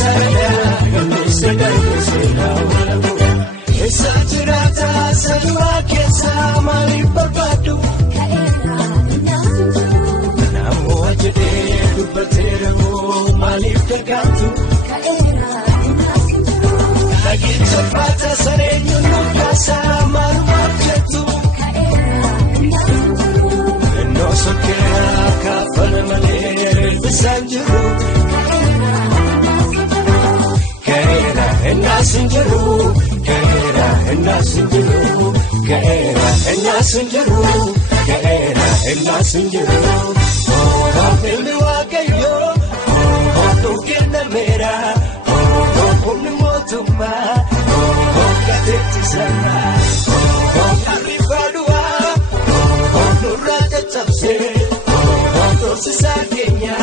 saraya galmeessa darbeessina walabu Esa jirata sadua keessa maaliif barbaadu Namo ajde dubbateera moo maaliif dagaatu Lagi chapata sareenyu nukasa maalumaaf jettu No sokera kafana malee bisaan jiru Kaera enna sinjiru Kaera enna sinjiru Kaera enna sinjiru Kaera enna sinjiru Oh baby wakayo Oh tukena mera Oh kumni motuma Oh kateti sana Oh karibadua Oh nurata tapse Oh tosisa kenya